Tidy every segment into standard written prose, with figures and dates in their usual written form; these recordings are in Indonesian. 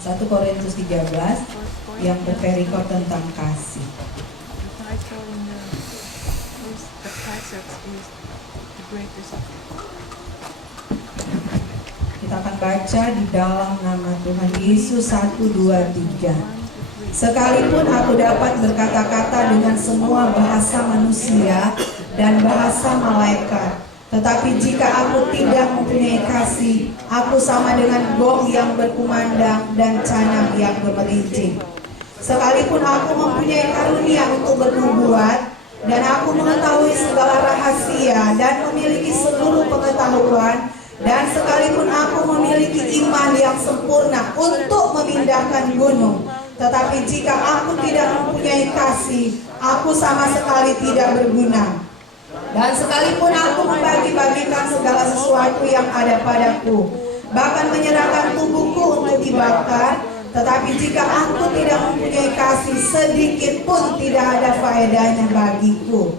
1 Korintus 13 yang berperikop tentang kasih. Kita akan baca di dalam nama Tuhan Yesus 1, 2, 3. Sekalipun aku dapat berkata-kata dengan semua bahasa manusia dan bahasa malaikat, tetapi jika aku tidak mempunyai kasih, aku sama dengan gong yang berkumandang dan canang yang gemerincing. Sekalipun aku mempunyai karunia untuk bernubuat, dan aku mengetahui segala rahasia dan memiliki seluruh pengetahuan, dan sekalipun aku memiliki iman yang sempurna untuk memindahkan gunung, tetapi jika aku tidak mempunyai kasih, aku sama sekali tidak berguna. Dan sekalipun aku membagi-bagikan segala sesuatu yang ada padaku, bahkan menyerahkan tubuhku untuk dibakar, tetapi jika aku tidak mempunyai kasih, sedikit pun tidak ada faedahnya bagiku.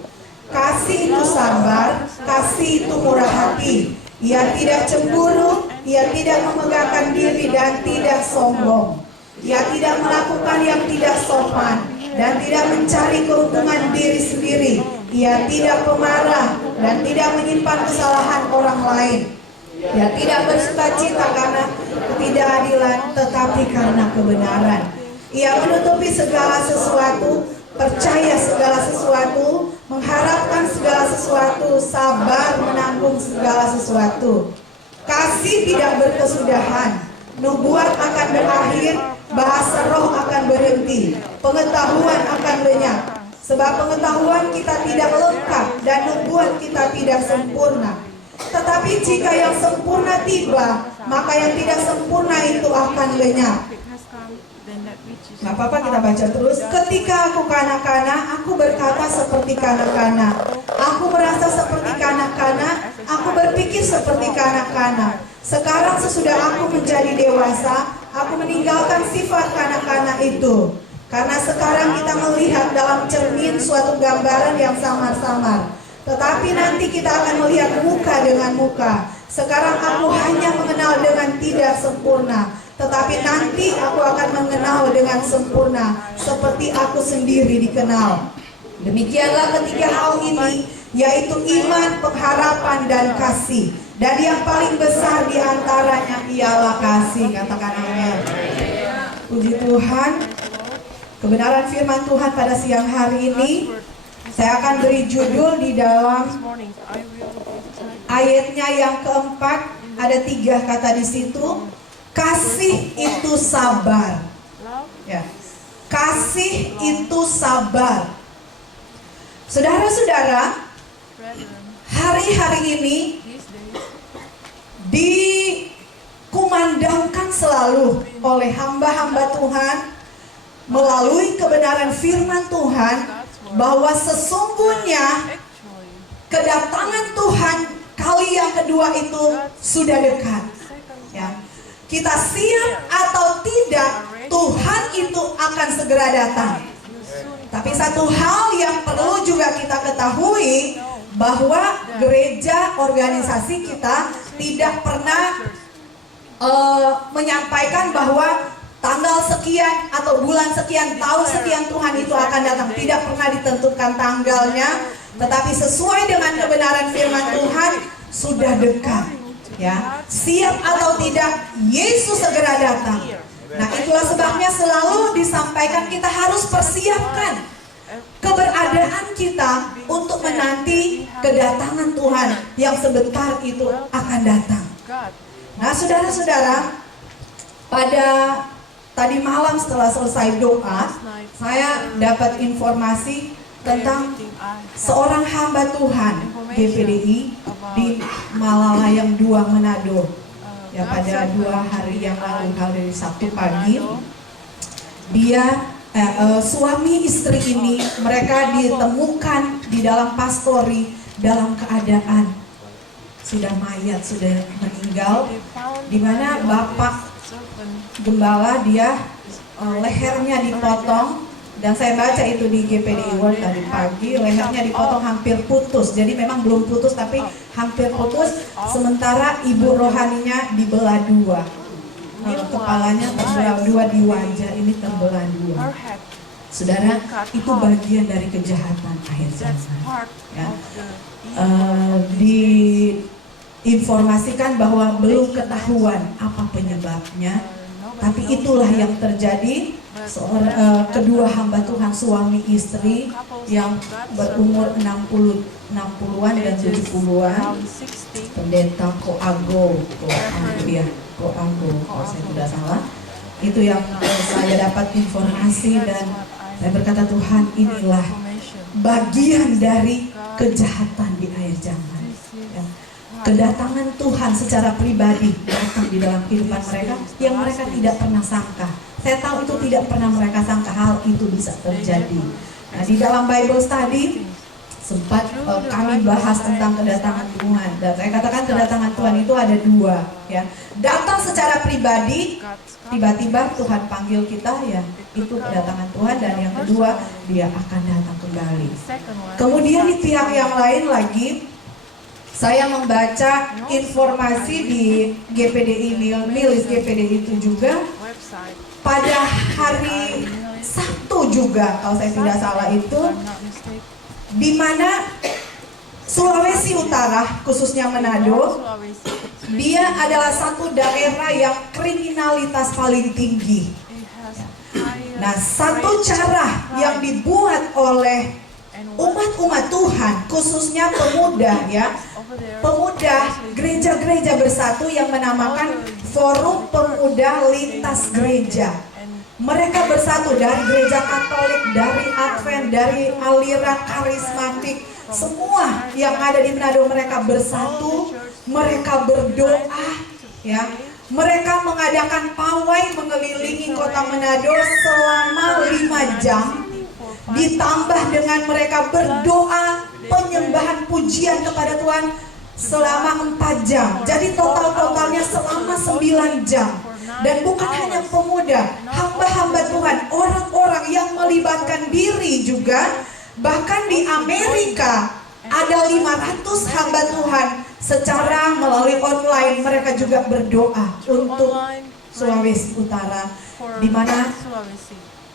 Kasih itu sabar, kasih itu murah hati. Ia tidak cemburu, ia tidak memegahkan diri dan tidak sombong. Ia tidak melakukan yang tidak sopan dan tidak mencari keuntungan diri sendiri. Ia tidak pemarah dan tidak menyimpan kesalahan orang lain. Ia tidak bersukacita karena ketidakadilan, tetapi karena kebenaran. Ia menutupi segala sesuatu, percaya segala sesuatu, mengharapkan segala sesuatu, sabar menanggung segala sesuatu. Kasih tidak berkesudahan, nubuat akan berakhir, bahasa roh akan berhenti, pengetahuan akan lenyap. Sebab pengetahuan kita tidak lengkap dan nubuat kita tidak sempurna. Tetapi jika yang sempurna tiba, maka yang tidak sempurna itu akan lenyap. Gak apa-apa, kita baca terus. Ketika aku kanak-kanak, aku berkata seperti kanak-kanak. Aku merasa seperti kanak-kanak, aku berpikir seperti kanak-kanak. Sekarang sesudah aku menjadi dewasa, aku meninggalkan sifat kanak-kanak itu. Karena sekarang kita melihat dalam cermin suatu gambaran yang samar-samar. Tetapi nanti kita akan melihat muka dengan muka. Sekarang aku hanya mengenal dengan tidak sempurna, tetapi nanti aku akan mengenal dengan sempurna, seperti aku sendiri dikenal. Demikianlah ketiga hal ini, yaitu iman, pengharapan, dan kasih. Dan yang paling besar di antaranya ialah kasih. Katakan amin. Puji Tuhan. Kebenaran firman Tuhan pada siang hari ini, saya akan beri judul di dalam ayatnya yang keempat. Ada 3 kata di situ. Kasih itu sabar. Ya. Kasih itu sabar. Saudara-saudara, hari-hari ini dikumandangkan selalu oleh hamba-hamba Tuhan melalui kebenaran firman Tuhan bahwa sesungguhnya kedatangan Tuhan kali yang kedua itu sudah dekat. Ya. Kita siap atau tidak, Tuhan itu akan segera datang. Tapi satu hal yang perlu juga kita ketahui, bahwa gereja, organisasi kita tidak pernah menyampaikan bahwa tanggal sekian atau bulan sekian, tahun sekian Tuhan itu akan datang. Tidak pernah ditentukan tanggalnya, tetapi sesuai dengan kebenaran firman Tuhan sudah dekat. Ya, siap atau tidak, Yesus segera datang. Nah, itulah sebabnya selalu disampaikan kita harus persiapkan keberadaan kita untuk menanti kedatangan Tuhan yang sebentar itu akan datang. Nah, saudara-saudara, pada tadi malam setelah selesai doa, saya dapat informasi tentang seorang hamba Tuhan GPDI di Malalayang 2 Manado. Ya, pada 2 hari yang lalu, hari Sabtu pagi, dia suami istri ini, mereka ditemukan di dalam pastori dalam keadaan sudah mayat, sudah meninggal, di mana bapak gembala dia lehernya dipotong, dan saya baca itu di GPDI World tadi pagi, lehernya dipotong hampir putus. Jadi memang belum putus tapi hampir putus, sementara ibu rohaninya dibelah 2. kepalanya terbelah dua, di wajah ini terbelah dua. Saudara, itu bagian dari kejahatan akhir zaman. Ya. Diinformasikan bahwa belum ketahuan apa penyebabnya, tapi itulah yang terjadi. Kedua hamba Tuhan, suami istri yang berumur 60-an dan 70-an, pendeta Koago kalau saya tidak salah, itu yang saya dapat informasi, dan saya berkata, Tuhan, inilah bagian dari kejahatan di akhir zaman. Ya. Kedatangan Tuhan secara pribadi datang di dalam kehidupan mereka yang mereka tidak pernah sangka. Saya tahu itu tidak pernah mereka sangka hal itu bisa terjadi. Nah, di dalam Bible Study sempat kami bahas tentang kedatangan Tuhan, dan saya katakan kedatangan Tuhan itu ada dua, ya. Datang secara pribadi, tiba-tiba Tuhan panggil kita, ya, itu kedatangan Tuhan. Dan yang kedua, dia akan datang kembali. Kemudian di pihak yang lain lagi, saya membaca informasi di GPDI, milis GPDI itu juga pada hari Sabtu juga, kalau saya tidak salah itu, di mana Sulawesi Utara, khususnya Manado, dia adalah satu daerah yang kriminalitas paling tinggi. Nah, satu cara yang dibuat oleh umat-umat Tuhan, khususnya pemuda, ya, pemuda gereja-gereja bersatu yang menamakan Forum Pemuda Lintas Gereja. Mereka bersatu dari gereja Katolik, dari Advent, dari aliran karismatik, semua yang ada di Manado. Mereka bersatu, mereka berdoa, ya. Mereka mengadakan pawai mengelilingi kota Manado selama 5 jam. Ditambah dengan mereka berdoa, penyembahan pujian kepada Tuhan selama 4 jam. Jadi totalnya selama 9 jam. Dan bukan hanya pemuda, hamba-hamba Tuhan, orang-orang yang melibatkan diri juga. Bahkan di Amerika ada 500 hamba Tuhan secara melalui online. Mereka juga berdoa untuk Sulawesi Utara, di mana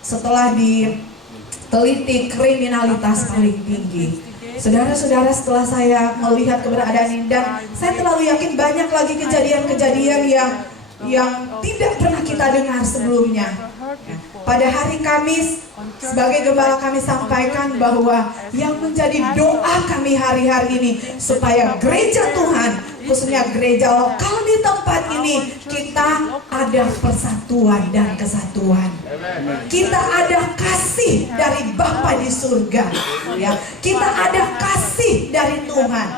setelah diteliti kriminalitas paling tinggi. Saudara-saudara, setelah saya melihat keberadaan ini, dan saya terlalu yakin banyak lagi kejadian-kejadian yang tidak pernah kita dengar sebelumnya. Pada hari Kamis, sebagai gembala kami sampaikan bahwa yang menjadi doa kami hari-hari ini, supaya gereja Tuhan, khususnya gereja lokal di tempat ini, kita ada persatuan dan kesatuan. Kita ada kasih dari Bapa di surga, ya. Kita ada kasih dari Tuhan.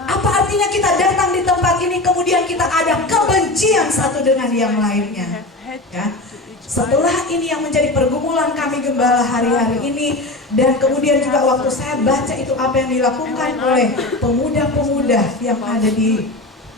Apa artinya kita datang di tempat ini kemudian kita ada kebencian satu dengan yang lainnya, ya? Setelah ini yang menjadi pergumulan kami gembala hari-hari ini, dan kemudian juga waktu saya baca itu apa yang dilakukan oleh pemuda-pemuda yang ada di